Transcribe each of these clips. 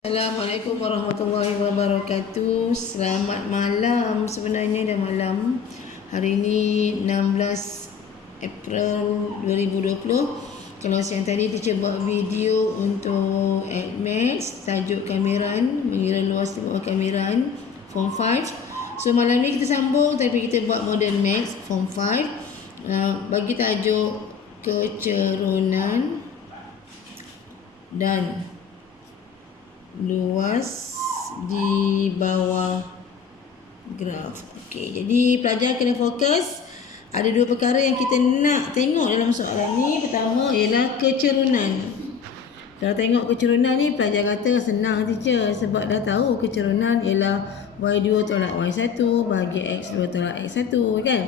Assalamualaikum warahmatullahi wabarakatuh. Selamat malam. Sebenarnya dah malam. Hari ini 16 April 2020. Kalau siang tadi teacher buat video untuk AdMaths, tajuk kameran, mengira luas di bawah kameran, Form 5. So malam ni kita sambung tapi kita buat Modern Maths Form 5. Bagi tajuk kecerunan dan luas di bawah graf. Okey, jadi pelajar kena fokus. Ada dua perkara yang kita nak tengok dalam soalan ni. Pertama ialah kecerunan. Kalau tengok kecerunan ni, pelajar kata senang teacher sebab dah tahu kecerunan ialah Y2 tolak Y1 bahagi X2 tolak X1 kan.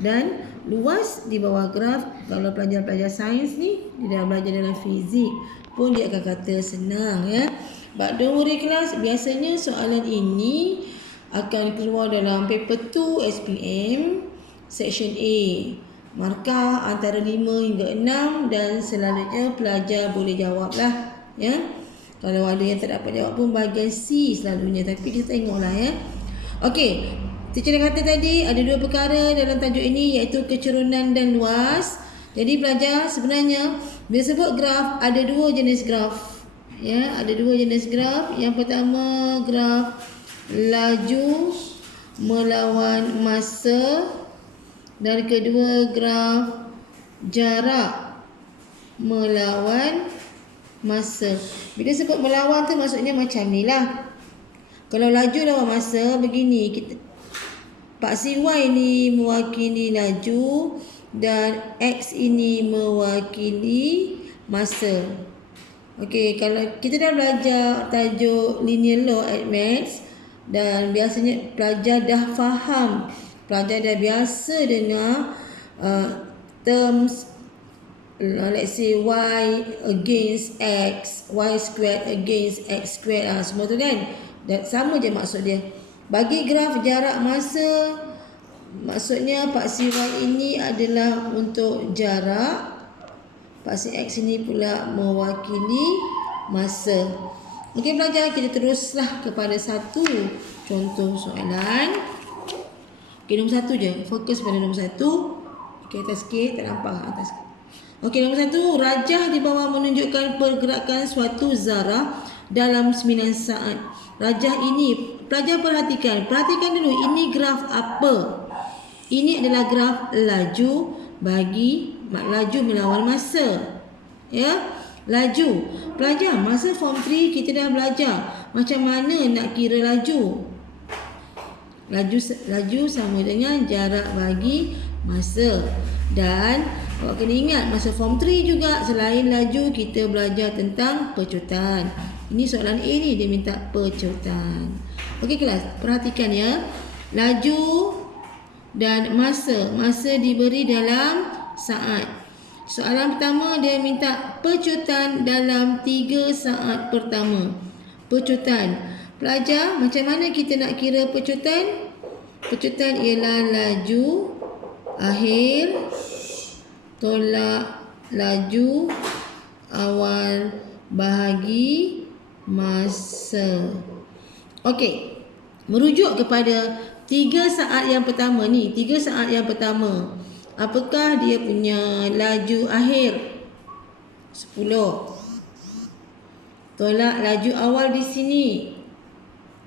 Dan luas di bawah graf, kalau pelajar-pelajar sains ni, dia dah belajar dalam fizik pun dia akan kata senang ya. But don't worry kelas, biasanya soalan ini akan keluar dalam paper 2 SPM section A. Markah antara 5 hingga 6 dan selalunya pelajar boleh jawab lah ya. Kalau ada yang tak dapat jawab pun bahagian C selalunya, tapi kita tengoklah ya. Okey, teacher dah kata tadi ada dua perkara dalam tajuk ini iaitu kecerunan dan luas. Jadi pelajar sebenarnya bila sebut graf ada dua jenis graf. Ya, ada dua jenis graf. Yang pertama graf laju melawan masa dan kedua graf jarak melawan masa. Bila sebut melawan tu maksudnya macam ni lah. Kalau laju lawan masa begini, kita paksi Y ni mewakili laju dan X ini mewakili masa. Okey, kalau kita dah belajar tajuk linear law AdMaths dan biasanya pelajar dah faham, pelajar dah biasa dengar terms let's say Y against X, Y squared against X squared, semua tu kan. Dan sama je maksud dia. Bagi graf jarak masa, maksudnya paksi Y ini adalah untuk jarak, paksi X ini pula mewakili masa. Okey pelajar, kita teruslah kepada satu contoh soalan. Okey, nombor satu je. Fokus pada nombor satu. Okey, atas sikit, tak nampak atas. Okey, nombor satu. Rajah di bawah menunjukkan pergerakan suatu zarah dalam 9 saat. Rajah ini, pelajar perhatikan. Perhatikan dulu, ini graf apa? Ini adalah graf laju bagi laju melawan masa. Ya, laju. Pelajar, masa form 3 kita dah belajar macam mana nak kira laju. Laju sama dengan jarak bagi masa. Dan awak kena ingat masa form 3 juga selain laju kita belajar tentang pecutan. Ini soalan A ni dia minta pecutan. Okey kelas, perhatikan ya. Laju dan masa. Masa diberi dalam saat. Soalan pertama dia minta pecutan dalam 3 saat pertama. Pecutan. Pelajar, macam mana kita nak kira pecutan? Pecutan ialah laju akhir tolak laju awal bahagi masa. Okey. Merujuk kepada 3 saat yang pertama ni. 3 saat yang pertama. Apakah dia punya laju akhir? 10. Tolak laju awal di sini.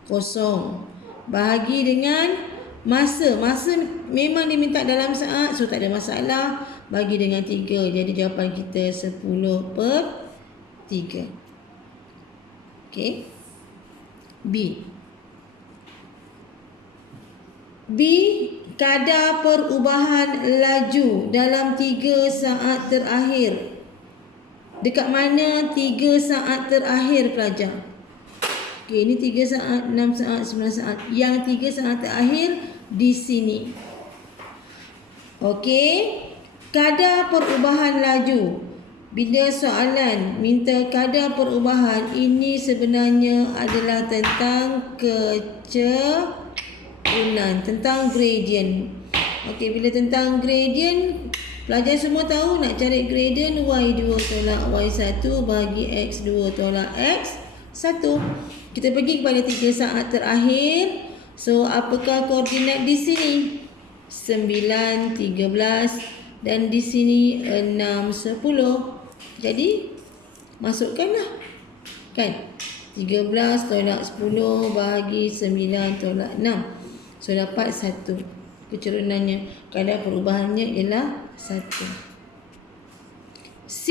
0. Bahagi dengan masa. Masa memang diminta dalam saat, so tak ada masalah. Bagi dengan 3. Jadi jawapan kita 10/3. Okey. B. Kadar perubahan laju dalam 3 saat terakhir. Dekat mana 3 saat terakhir pelajar? Okey, ini 3 saat, 6 saat, 9 saat. Yang 3 saat terakhir di sini. Okey, kadar perubahan laju. Bila soalan minta kadar perubahan, ini sebenarnya adalah tentang kecerunan, tentang gradient. Okey, bila tentang gradient, pelajar semua tahu nak cari gradient Y2 tolak Y1 bagi X2 tolak X 1. Kita pergi kepada 3 saat terakhir. So, apakah koordinat di sini? 9, 13 dan di sini 6, 10. Jadi, masukkanlah. Kan? 13 tolak 10 bahagi 9 tolak 6. So, dapat 1. Kecerunannya, kadar perubahannya ialah 1. C.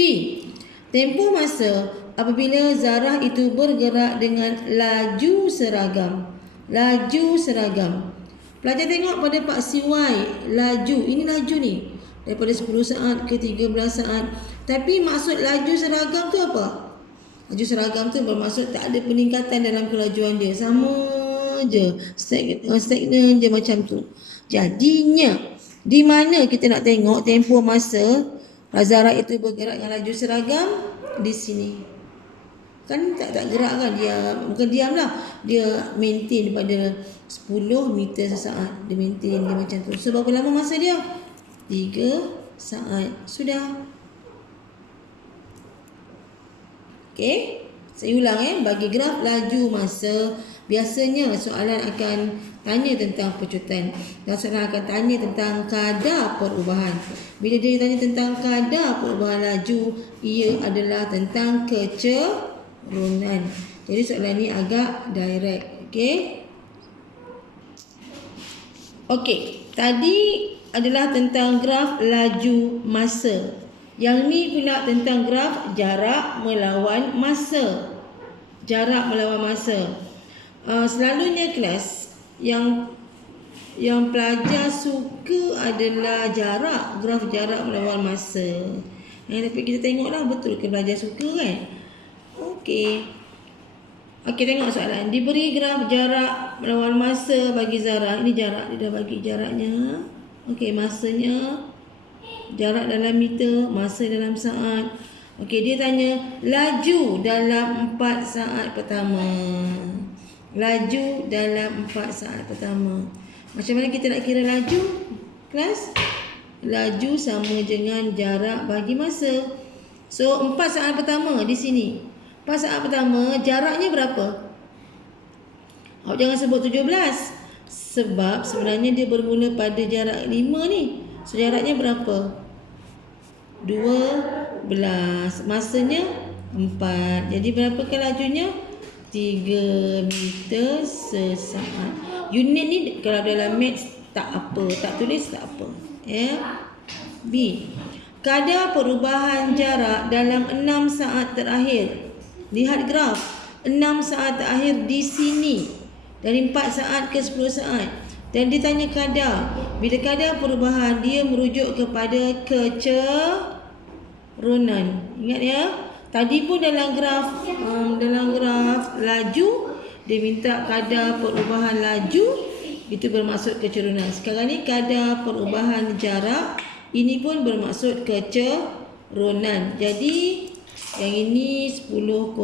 Tempoh masa apabila zarah itu bergerak dengan laju seragam. Laju seragam. Pelajar tengok pada Pak CY, laju. Ini laju ni. Daripada 10 saat ke 13 saat. Tapi maksud laju seragam tu apa? Laju seragam tu bermaksud tak ada peningkatan dalam kelajuan dia. Sama je. Stagnan je macam tu. Jadinya, di mana kita nak tengok tempoh masa zarah itu bergerak dengan laju seragam? Di sini. Kan tak gerak kan, dia bukan diam lah, dia maintain daripada 10 meter sesaat, dia maintain dia macam tu. So berapa lama masa dia? 3 saat. Sudah. Okey, saya ulang bagi graf laju masa, biasanya soalan akan tanya tentang pecutan dan soalan akan tanya tentang kadar perubahan. Bila dia tanya tentang kadar perubahan laju, ia adalah tentang kecerunan. Jadi soalan ni agak direct. Okey, tadi adalah tentang graf laju masa. Yang ni pula tentang graf jarak melawan masa. Jarak melawan masa. Selalunya kelas yang pelajar suka adalah jarak, graf jarak melawan masa. Tapi kita tengoklah betul ke pelajar suka kan? Okey, tengok soalan. Diberi graf jarak melawan masa bagi zarah. Ini jarak, dia dah bagi jaraknya. Okey, masanya jarak dalam meter, masa dalam saat. Okey, dia tanya laju dalam 4 saat pertama. Laju dalam 4 saat pertama. Macam mana kita nak kira laju? Kelas? Laju sama dengan jarak bagi masa. So, 4 saat pertama di sini. 4 saat pertama, jaraknya berapa? Awak jangan sebut 17. Sebab sebenarnya dia bermula pada jarak 5 ni. So, jaraknya berapa? 12. Masanya 4. Jadi berapakah lajunya? 3 meter sesaat. Unit ni kalau dalam maths tak apa, tak tulis tak apa. B. Kadar perubahan jarak dalam 6 saat terakhir. Lihat graf. 6 saat terakhir di sini. Dari 4 saat ke 10 saat. Dan ditanya kadar. Bila kadar perubahan, dia merujuk kepada kecerunan. Ingat ya. Tadi pun dalam graf laju, dia minta kadar perubahan laju, itu bermaksud kecerunan. Sekarang ni kadar perubahan jarak, ini pun bermaksud kecerunan. Jadi yang ini 10-0,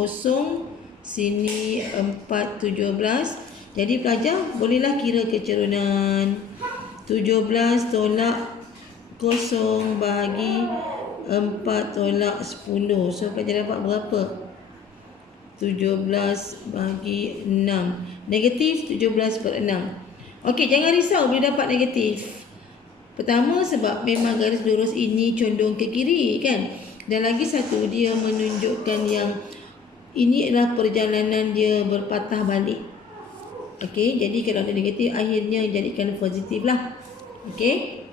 sini 4-17. Jadi pelajar bolehlah kira kecerunan. 17 tolak 0 bahagi 4 tolak 10. So pelajar dapat berapa? 17 bahagi 6. Negatif 17/6. Okey, jangan risau bila dapat negatif. Pertama sebab memang garis lurus ini condong ke kiri kan. Dan lagi satu, dia menunjukkan yang ini adalah perjalanan dia berpatah balik. Okey, jadi kalau ada negatif akhirnya jadikan positif lah. Okey,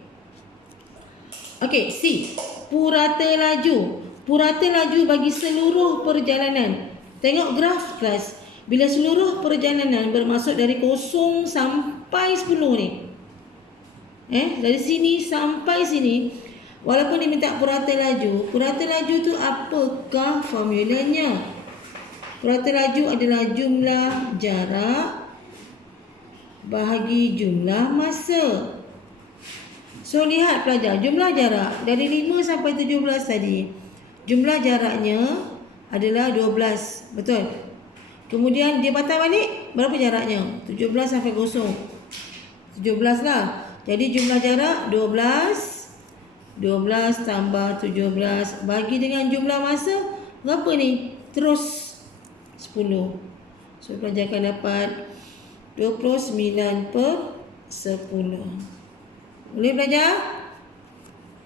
C. Purata laju. Purata laju bagi seluruh perjalanan. Tengok graf kelas. Bila seluruh perjalanan bermaksud dari 0 sampai 10 ni. Dari sini sampai sini. Walaupun dia minta purata laju. Purata laju tu apakah formulanya? Purata laju adalah jumlah jarak bahagi jumlah masa. So lihat pelajar, jumlah jarak dari 5 sampai 17 tadi. Jumlah jaraknya adalah 12, betul? Kemudian dia patah balik, berapa jaraknya? 17 sampai 0. 17 lah. Jadi jumlah jarak 12. 12 tambah 17 bagi dengan jumlah masa berapa ni? Terus 10 10. So pelajar akan dapat 29/10. Boleh belajar?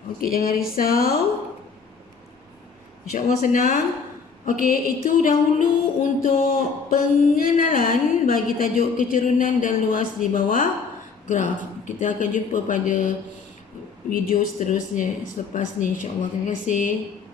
Okey, jangan risau. InsyaAllah senang. Okey, itu dahulu untuk pengenalan bagi tajuk kecerunan dan luas di bawah graf. Kita akan jumpa pada video seterusnya selepas ni, insyaAllah. Terima kasih.